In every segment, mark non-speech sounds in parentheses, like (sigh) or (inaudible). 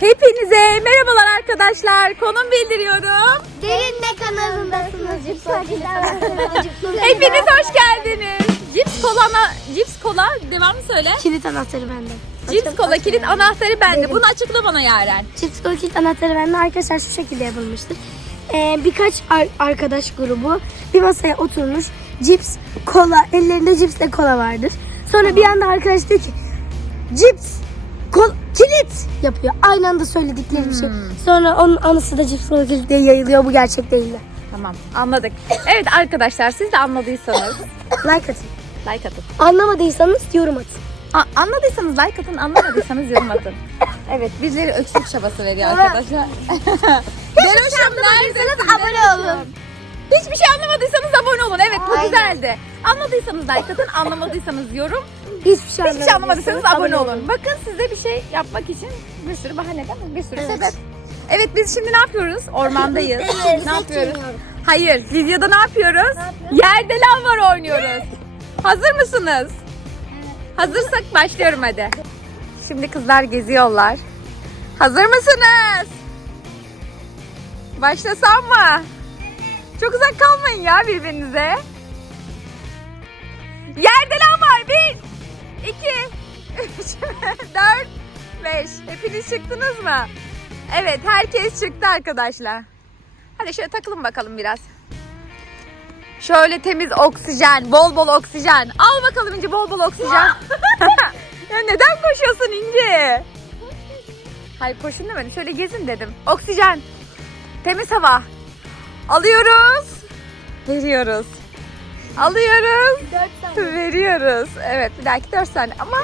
Hepinize merhabalar arkadaşlar. Konum bildiriyorum. Derinle kanalındasınız. Cips Hepiniz hoş geldiniz. Cips kola, cips kola devamlı söyle. Kilit anahtarı bende. Cips kola kilit anahtarı bende. Bunu açıkla bana Yaren. Cips kola kilit anahtarı bende. Arkadaşlar şu şekilde yapılmıştır. Ee, birkaç ar- arkadaş grubu bir masaya oturmuş. Cips, kola, ellerinde cipsle kola vardır. Sonra bir anda arkadaş diyor ki cips, kilit yapıyor. Aynı anda söyledikleri bir şey. Sonra onun anısı da cips kilit diye yayılıyor. Bu gerçek değil de. Tamam anladık. Evet arkadaşlar siz de anladıysanız Like atın. like atın. Anlamadıysanız yorum atın. A- anladıysanız like atın, anlamadıysanız yorum atın. Evet, bizleri öksürük çabası veriyor arkadaşlar. (laughs) Deroş'um neredesiniz? Abone olun. Hiçbir şey anlamadıysanız abone olun. Evet bu Aynen. güzeldi. Anladıysanız like atın, anlamadıysanız yorum. Hiçbir şey Hiçbir şey anlamadıysanız abone olun. Bakın size bir şey yapmak için bir sürü bahane değil mi? Bir sürü Evet. sebep. Evet biz şimdi ne yapıyoruz? Ormandayız. (laughs) ne yapıyoruz? Hayır, videoda ne yapıyoruz? Yerde lav var oynuyoruz. Hazır mısınız? Hazırsak başlıyorum hadi. Şimdi kızlar geziyorlar. Hazır mısınız? Başlasam mı? Çok uzak kalmayın ya birbirinize. Yerde lav var. Bir, iki, üç, (laughs) dört, beş. Hepiniz çıktınız mı? Evet herkes çıktı arkadaşlar. Hadi şöyle takılın bakalım biraz. Şöyle temiz oksijen, bol bol oksijen. Al bakalım İnci bol bol oksijen. (laughs) (laughs) ya neden koşuyorsun İnci? Hayır koşun demedim. Şöyle gezin dedim. Oksijen, temiz hava. Alıyoruz. Veriyoruz. Alıyoruz. Veriyoruz. Evet bir dahaki 4 saniye ama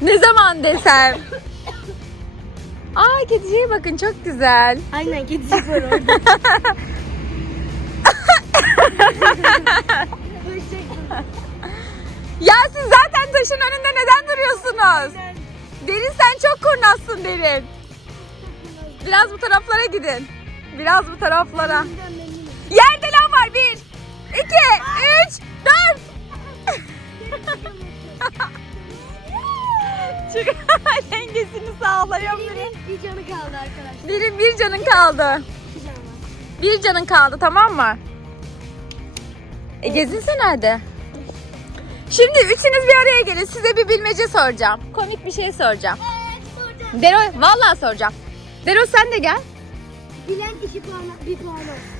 ne zaman desem. (laughs) Aa kediciye bakın çok güzel. Aynen gidecek var orada. (laughs) Ya siz zaten taşın önünde neden duruyorsunuz? Derin sen çok kurnazsın Derin. Biraz bu taraflara gidin. Biraz bu taraflara. 2, 3, 4. Çık dengesini sağlayalım. Nil'in bir canı kaldı arkadaşlar. Nil'in bir canın kaldı. Bir canın kaldı tamam mı? E gezinse nerede? Şimdi üçünüz bir araya gelin. Size bir bilmece soracağım. Komik bir şey soracağım. Evet soracağım. Dero, vallahi soracağım. Dero sen de gel. Bilen kişi puanı, bir puan olsun.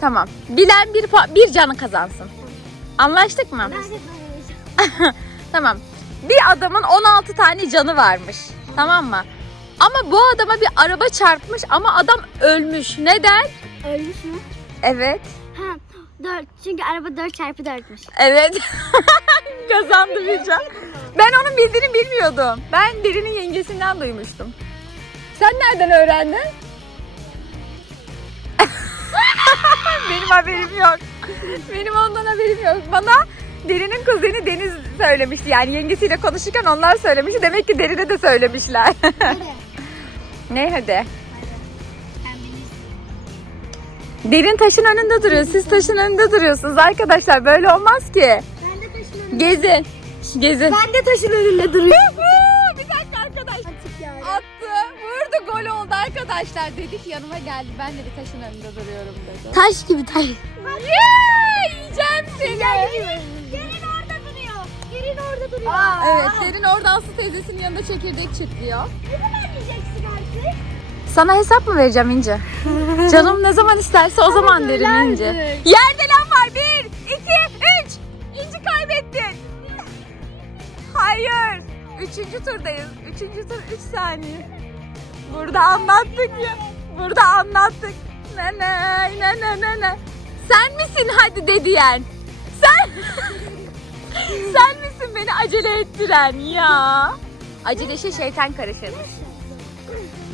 Tamam. Bilen bir, bir canı kazansın. Anlaştık mı? Ben de puan (laughs) Tamam. Bir adamın 16 tane canı varmış. Tamam mı? Ama bu adama bir araba çarpmış ama adam ölmüş. Neden? Ölmüş mü? Evet. Ha, dört. Çünkü araba dört çarpı dörtmüş. Evet. (laughs) Kazandı bir can. Ben onun bildiğini bilmiyordum. Ben Derin'in yengesinden duymuştum. Sen nereden öğrendin? Benim haberim yok. Benim ondan haberim yok. Bana Derin'in kuzeni Deniz söylemişti. Yani yengesiyle konuşurken onlar söylemişti. Demek ki Derin'e de söylemişler. (laughs) Ne hadi? Derin taşın önünde duruyor. Siz taşın önünde duruyorsunuz arkadaşlar. Böyle olmaz ki. Ben de taşın önünde. Gezin. Gezin. Ben de taşın önünde duruyorum. Arkadaşlar. Dedi ki yanıma geldi. Ben de bir taşın önünde duruyorum dedi. Taş gibi taş. Yeah! Yiyeceğim seni. Yerin orada duruyor. Yerin orada duruyor. Evet Derin orada Aslı teyzesinin yanında çekirdek çitliyor. Ne zaman yiyeceksin artık? Sana hesap mı vereceğim İnce? (laughs) Canım ne zaman isterse o zaman Derin İnce. söylerdik. Yerde lan var. Bir, iki, üç. İnci kaybettin. Hayır. Üçüncü turdayız. Üçüncü tur üç saniye. Burada anlattık ya. Burada anlattık. Ne ne ne ne ne ne. Sen misin hadi de diyen? Sen (laughs) Sen misin beni acele ettiren ya? Acele işe şeytan karışırmış.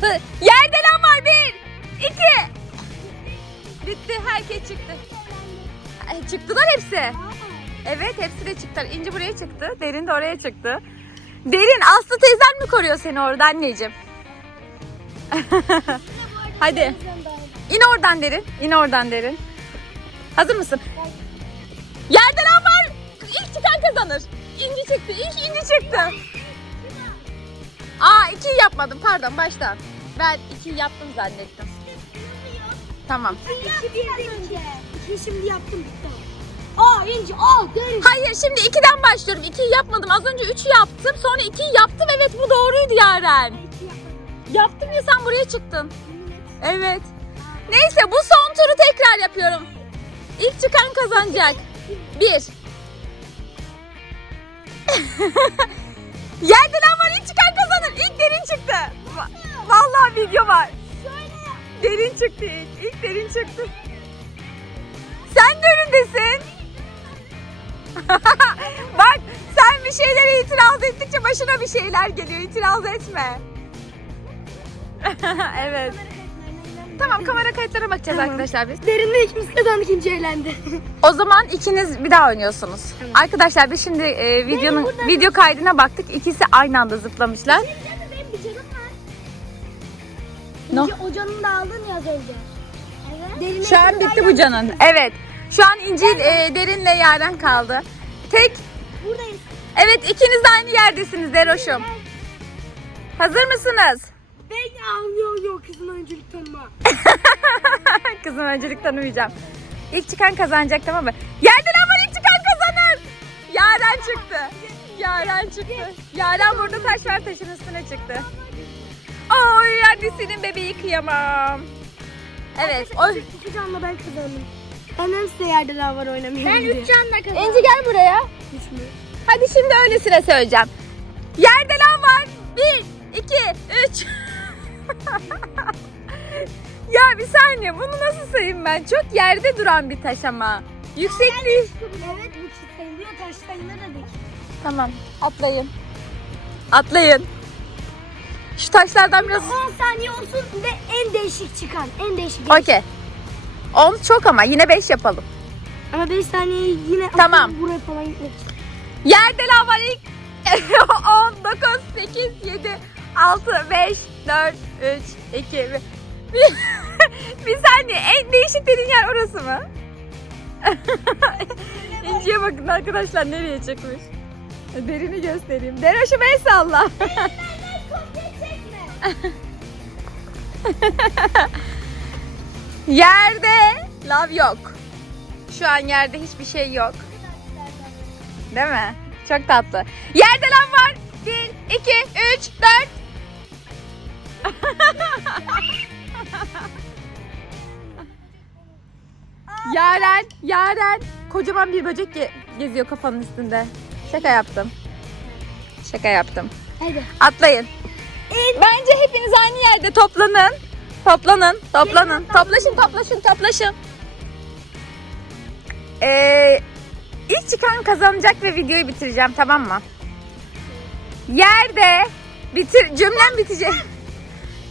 Hı, Yerde var bir, iki. Bitti herkes çıktı. Ay, Çıktılar hepsi. Evet hepsi de çıktılar. İnci buraya çıktı. Derin de oraya çıktı. Derin Aslı teyzen mi koruyor seni orada anneciğim? (laughs) Hadi. İn oradan derin. İn oradan derin. Hazır mısın? Yerde lan var. İlk çıkan kazanır. İnci çıktı. İlk inci çıktı. Aa ikiyi yapmadım pardon baştan. Ben ikiyi yaptım zannettim. Tamam. İki bir önce. İki şimdi yaptım bitti. Aa ince aa derin. Hayır şimdi ikiden başlıyorum. İkiyi yapmadım. Az önce üçü yaptım. Sonra ikiyi yaptım. Evet bu doğruydu Yaren. Yaptım ya sen buraya çıktın. Evet. Neyse bu son turu tekrar yapıyorum. İlk çıkan kazanacak. Bir. (laughs) Yerden var ilk çıkan kazanır. İlk derin çıktı. Va- Vallahi video var. Derin çıktı ilk. İlk derin çıktı. Sen de önündesin. (laughs) Bak sen bir şeylere itiraz ettikçe başına bir şeyler geliyor. İtiraz etme. (laughs) evet. Tamam kamera kayıtlara bakacağız Tamam. arkadaşlar biz. Derinde ikimiz kazandık ince eğlendi. O zaman ikiniz bir daha oynuyorsunuz. Arkadaşlar biz şimdi e, videonun video kaydına baktık. İkisi aynı anda zıplamışlar. Benim bir canım var. No. İnce o canını da aldın ya az önce. Evet. Derine Şu an bitti bu canın. Evet. Şu an İncil e, derinle Yaren kaldı. Tek. Buradayız. Evet ikiniz de aynı yerdesiniz Deroş'um. Hazır mısınız? Ben yok yok kızın öncelik tanıma. (laughs) Kızım öncelik tanımayacağım. İlk çıkan kazanacak tamam mı? Yerden ama ilk çıkan kazanır. Yaren çıktı. Yaren çıktı. Yaren burada taş var taşın üstüne çıktı. Oy annesinin bebeği kıyamam. Evet. Oy. İki canla ben kazandım. Annem size yerde var oynamıyor. Ben üç canla kazandım. Enci gel buraya. Üç mü? Hadi şimdi öylesine söyleyeceğim. Yerde lan var. Bir, iki, üç. (laughs) ya bir saniye bunu nasıl sayayım ben? Çok yerde duran bir taş ama. Yüksekliği. Evet bu sayılıyor taş sayılır dedik. Tamam atlayın. Atlayın. Şu taşlardan biraz... 10 saniye olsun ve en değişik çıkan. En değişik. Okey. 10 çok ama yine 5 yapalım. Ama 5 saniye yine Tamam. buraya falan gitmek için. Yerde lan var ilk. 10, 9, 8, 7, 6, 5, 4, 3, 2, 1. (laughs) bir saniye en değişik dediğin yer orası mı? (laughs) İnciye bakın arkadaşlar nereye çıkmış. Derini göstereyim. Deroş'um el salla. (laughs) Yerde lav yok. Şu an yerde hiçbir şey yok. Değil mi? Çok tatlı. Yerde lan var. 1, Yaren, Yaren. Kocaman bir böcek ge- geziyor kafanın üstünde. Şaka yaptım. Şaka yaptım. Hadi. Atlayın. Bence hepiniz aynı yerde toplanın. Toplanın, toplanın. Toplaşın, toplaşın, toplaşın. Ee, ilk çıkan kazanacak ve videoyu bitireceğim tamam mı? Yerde bitir cümlem bitecek.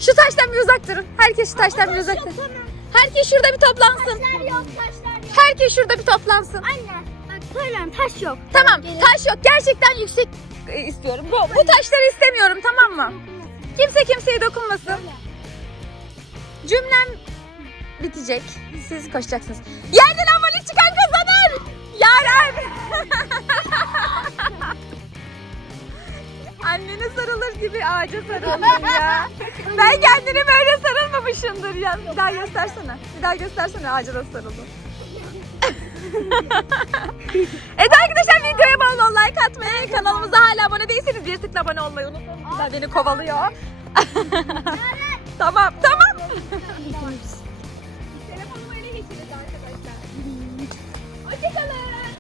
Şu taştan bir uzak durun. Herkes şu taştan bir uzak durun. Herkes şurada bir toplansın. Taşlar yok taşlar yok. Herkes şurada bir toplansın. Anne bak söylem taş yok. Tamam, taş yok. Gerçekten yüksek e, istiyorum. Bu, bu taşları istemiyorum tamam mı? Kimse kimseye dokunmasın. Cümlem bitecek. Siz koşacaksınız. Yerden havalı çıkan kazanır. Yaren. (laughs) Annene sarılır gibi ağaca sarıldın ya. Ben kendine böyle sarılmamışımdır ya. Bir daha göstersene. Bir daha göstersene ağaca nasıl sarıldın. (laughs) evet arkadaşlar videoya bol like atmayı, kanalımıza hala abone değilseniz bir tıkla abone olmayı unutmayın. Güzel beni kovalıyor. (laughs) tamam tamam. Telefonumu ele geçirdi arkadaşlar.